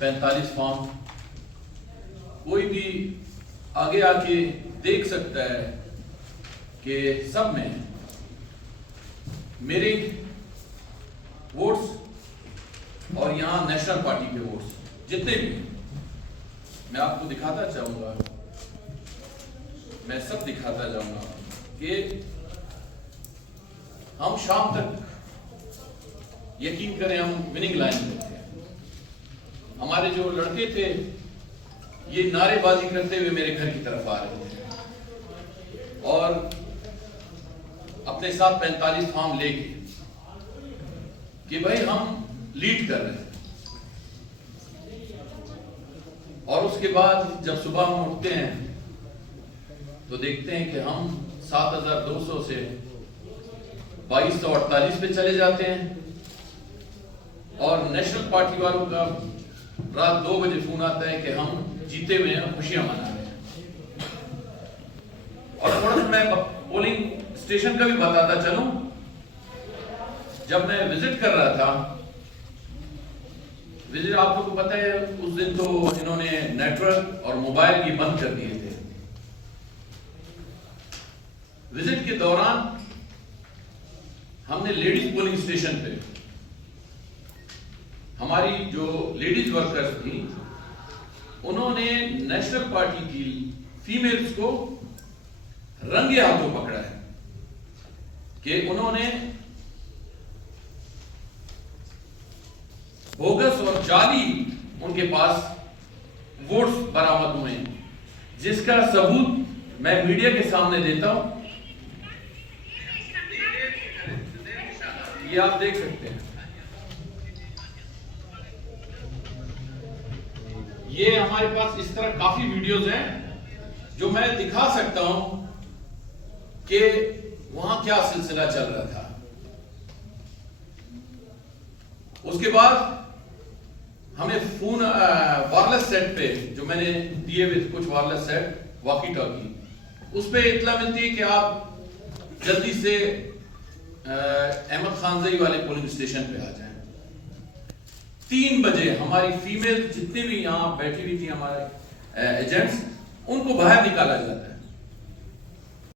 45 form कोई भी आगे आके देख सकता है कि सब में मेरे वोट्स और यहां नेशनल पार्टी के वोट्स जितने भी मैं आपको दिखाता चाहूंगा, मैं सब दिखाता जाऊंगा कि हम शाम तक यकीन करें हम विनिंग लाइन में थे। हमारे जो लड़के थे ये नारेबाजी करते हुए मेरे घर की तरफ आ रहे थे और अपने साथ 45 फॉर्म लेके कि भाई हम लीड कर रहे हैं। और उसके बाद जब सुबह हम उठते हैं तो देखते हैं कि हम 7200 से 2248 पे चले जाते हैं और नेशनल पार्टी वालों का रात 2 बजे फोन आता है कि हम जीते हुए हैं, खुशियां मना रहे हैं। और थोड़ा सा मैं पोलिंग स्टेशन का भी बताता चलूं। जब मैं विजिट कर रहा था, विजिट आप लोगों को पता है उस दिन तो इन्होंने नेटवर्क और मोबाइल भी बंद कर दिए थे। विजिट के दौरान हमने लेडीज पोलिंग स्टेशन पे हमारी जो लेडीज वर्कर्स थी उन्होंने नेशनल पार्टी की फीमेल्स को रंगे हाथों पकड़ा है कि उन्होंने बोगस और जाली उनके पास वोट्स बरामद हुए हैं, जिसका सबूत मैं मीडिया के सामने देता हूं। ये आप देख सकते हैं, ये हमारे पास इस तरह काफी वीडियोस हैं जो मैं दिखा सकता हूं कि वहां क्या सिलसिला चल रहा था। उसके बाद हमें फोन वायरलेस सेट पे जो मैंने दिए हुए कुछ वायरलेस सेट वॉकी टॉकी, उस पे इत्तला मिलती है कि आप जल्दी से अहमद खानजई वाले पोलिंग स्टेशन पे आ जाएं। 3 बजे हमारी फीमेल जितने भी यहां बैठी हुई थी हमारे एजेंट्स, उनको बाहर निकाला जाता है।